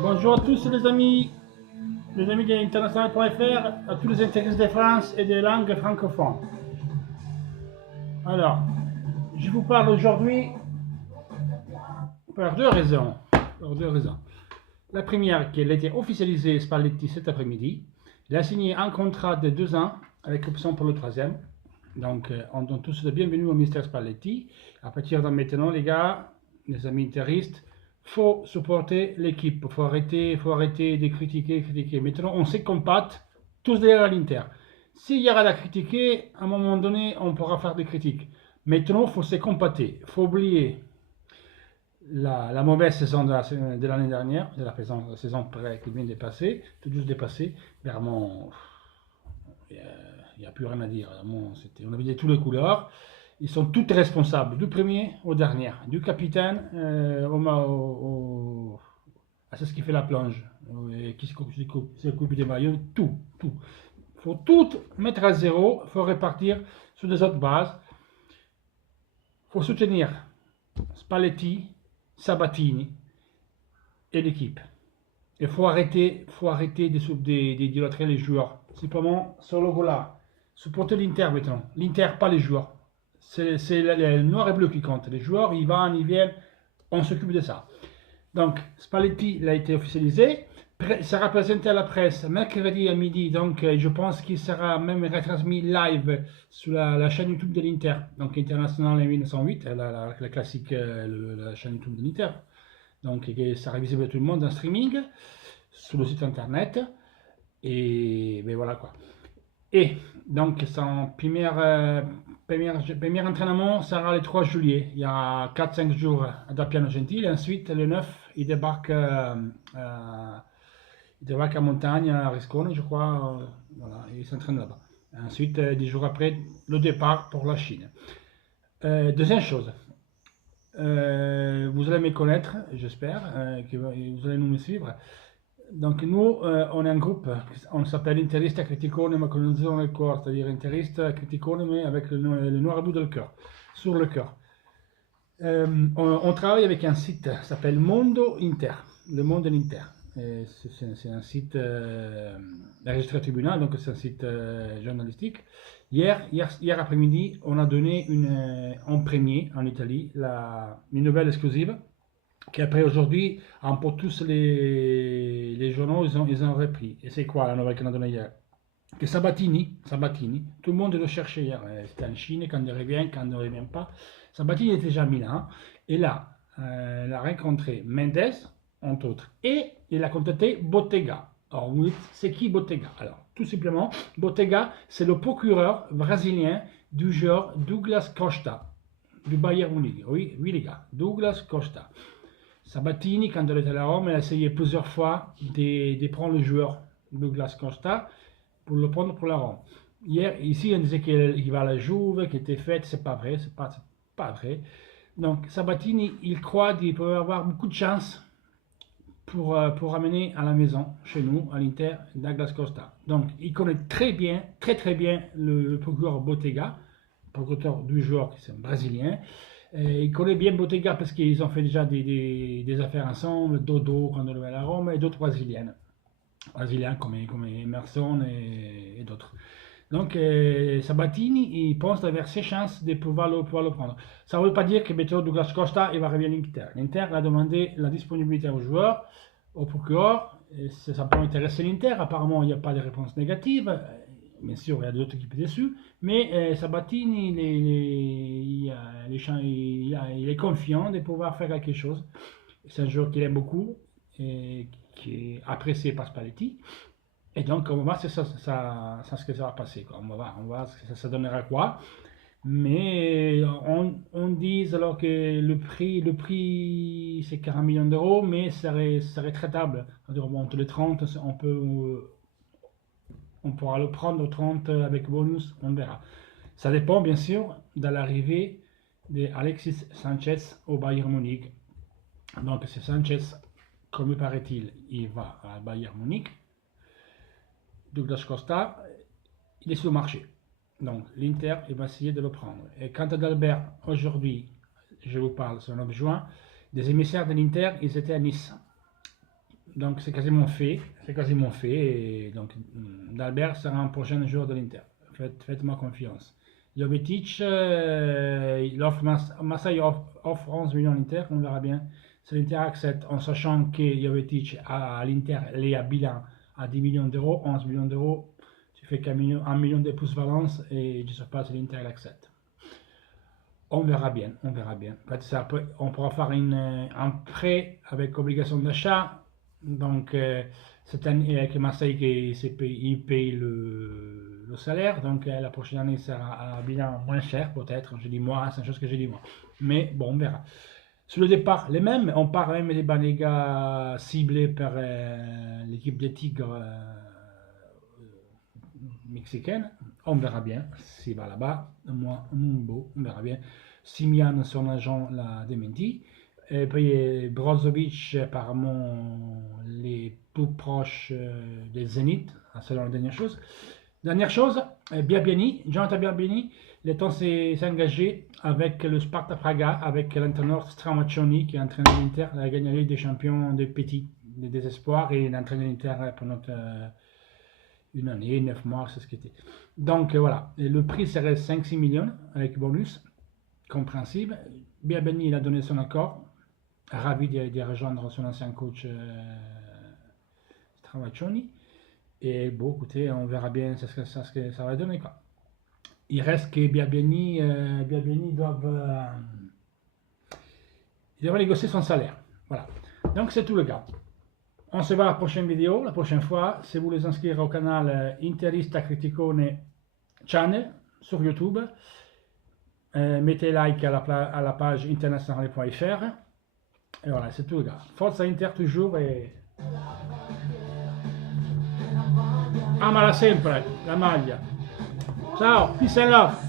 Bonjour à tous les amis de international.fr, à tous les intéressés de France et des langues francophones. Alors, je vous parle aujourd'hui pour deux raisons. La première, qu'elle a été officialisée Spalletti cet après-midi. Il a signé un contrat de 2 ans avec option pour le troisième. Donc, on donne tous le bienvenue au ministère Spalletti. À partir de maintenant, les gars, les amis interistes, faut supporter l'équipe. Faut arrêter de critiquer. Maintenant, on se compacte tous derrière l'Inter. S'il y aura à critiquer, à un moment donné, on pourra faire des critiques. Maintenant, il faut se compacter. Il faut oublier la mauvaise saison de l'année dernière, de la saison qui vient de passer, tout juste dépassé. Vraiment, il n'y a plus rien à dire. Vraiment, on avait dit toutes les couleurs. Ils sont tous responsables, du premier au dernier, du capitaine à ce qui fait la plonge, qui s'occupe des maillots, tout. Il faut tout mettre à zéro, il faut répartir sur des autres bases. Il faut soutenir Spalletti, Sabatini et l'équipe. Il faut arrêter d'idolâtrer les joueurs. Simplement, sur le goal-là, supporter l'Inter maintenant. L'Inter, pas les joueurs. C'est le noir et bleu qui compte. Les joueurs, ils vont, ils viennent, on s'occupe de ça. Donc, Spalletti il a été officialisé. Il sera présenté à la presse mercredi à midi. Donc, je pense qu'il sera même retransmis live sur la chaîne YouTube de l'Inter. Donc, International 1908, la classique, la chaîne YouTube de l'Inter. Donc, il sera visible à tout le monde en streaming sur le site internet. Et ben voilà quoi. Et donc, son premier entraînement sera le 3 juillet. Il y a 4-5 jours à Dapiano Gentile. Et ensuite, le 9, il débarque à Montagne, à Riscone, je crois. Voilà, il s'entraîne là-bas. Ensuite, 10 jours après, le départ pour la Chine. Deuxième chose, vous allez me connaître, j'espère, que vous allez nous suivre. Donc nous, on est un groupe, on s'appelle Interista Criticone ma con le del cœur, c'est-à-dire Interista Criticone mais avec le noir et bleu del cœur, sur le cœur. On travaille avec un site qui s'appelle Mondo Inter, le monde de l'Inter. C'est un site enregistré au tribunal, donc c'est un site journalistique. Hier après-midi, on a donné en premier en Italie une nouvelle exclusive qui après aujourd'hui, un peu tous les journaux, ils ont repris. Et c'est quoi la nouvelle qu'on a donnée hier? Que Sabatini, tout le monde le cherchait hier. C'était en Chine, quand il revient, quand il ne revient pas. Sabatini était déjà à Milan. Et là, il a rencontré Mendes, entre autres. Et il a contacté Bottega. Alors, vous dites, c'est qui Bottega? Alors, tout simplement, Bottega, c'est le procureur brésilien du joueur Douglas Costa, du Bayern Munich. Oui, les gars, Douglas Costa. Sabatini, quand il était à Rome, il a essayé plusieurs fois de prendre le joueur Douglas Costa pour le prendre pour la Rome. Hier, ici, on disait qu'il va à la Juve, qu'il était fait, c'est pas vrai, c'est pas vrai. Donc, Sabatini, il croit qu'il peut avoir beaucoup de chance pour ramener à la maison, chez nous, à l'Inter, Douglas Costa. Donc, il connaît très bien le procureur Bottega, procureur du joueur qui est un Brésilien. Il connaît bien Bottega parce qu'ils ont fait déjà des affaires ensemble, Dodo quand on est à la Rome et d'autres brésiliens comme Emerson et d'autres. Donc Sabatini, il pense avoir ses chances de pouvoir le prendre. Ça ne veut pas dire que Beto Douglas Costa il va revenir à l'Inter. L'Inter a demandé la disponibilité au joueur, au procureur. Et ça peut intéresser l'Inter. Apparemment, il n'y a pas de réponse négative. Bien sûr, il y a d'autres équipes dessus, mais Sabatini, il est confiant de pouvoir faire quelque chose. C'est un joueur qu'il aime beaucoup et qui est apprécié par Spalletti. Et donc, on va voir ce que ça va passer. Quoi. On va voir ce que ça donnera quoi. Mais on dit alors que le prix c'est 40 millions d'euros, mais ça serait traitable. Entre les 30, on pourra le prendre au 30 avec bonus, on verra. Ça dépend bien sûr de l'arrivée d'Alexis Sanchez au Bayern Munich. Donc c'est Sanchez, comme il paraît-il, il va à Bayern Munich. Douglas Costa, il est sur le marché. Donc l'Inter, il va essayer de le prendre. Et quant à Dalbert, aujourd'hui, je vous parle, c'est le 9 juin, des émissaires de l'Inter, ils étaient à Nice. Donc c'est quasiment fait. C'est quasiment fait. Et donc Dalbert sera un prochain joueur de l'Inter. Faites-moi confiance. Jovetic, Marseille offre 11 millions à l'Inter, on verra bien. Si l'Inter accepte, en sachant que Jovetic à l'Inter est à bilan à 10 millions d'euros, 11 millions d'euros, tu fais qu'un million, 1 million de plus valence et je ne sais pas si l'Inter l'accepte. On verra bien, on verra bien. On pourra faire un prêt avec obligation d'achat. Donc, cette année, avec Marseille, il paye le salaire. Donc, la prochaine année sera un bilan moins cher, peut-être. Je dis moi, c'est une chose que j'ai dit moi. Mais bon, on verra. Sur le départ, les mêmes. On part même des Banega ciblés par l'équipe des Tigres mexicaine. On verra bien s'il va là-bas. Moi, Mumbo, on verra bien. Simian, son agent, l'a démenti. Et puis Brozovic, apparemment, les plus proches des Zénith, selon la dernière chose. Dernière chose, Biabiani, Jonathan Biabiani, il est temps s'est engagé avec le Sparta Praga, avec l'entraîneur Stramaccioni, qui est entraîneur de l'Inter, il a gagné la Ligue des champions des petits, des espoirs, et il a entraîné l'Inter pendant une année, 9 mois, c'est ce qui était. Donc voilà, et le prix serait 5-6 millions avec bonus, compréhensible. Biabiani, il a donné son accord, ravi de rejoindre son ancien coach Stramaccioni. Et bon, écoutez, on verra bien ce que ça va donner, quoi. Il reste que Biabiani doivent négocier son salaire. Voilà. Donc c'est tout le gars. On se voit à la prochaine vidéo, la prochaine fois. Si vous voulez inscrire au canal Interista Criticone Channel sur YouTube, mettez like à la page internationale.fr. Et voilà, c'est tout le gars. Forza Inter toujours et... Amala sempre, la maglia. Ciao, peace and love.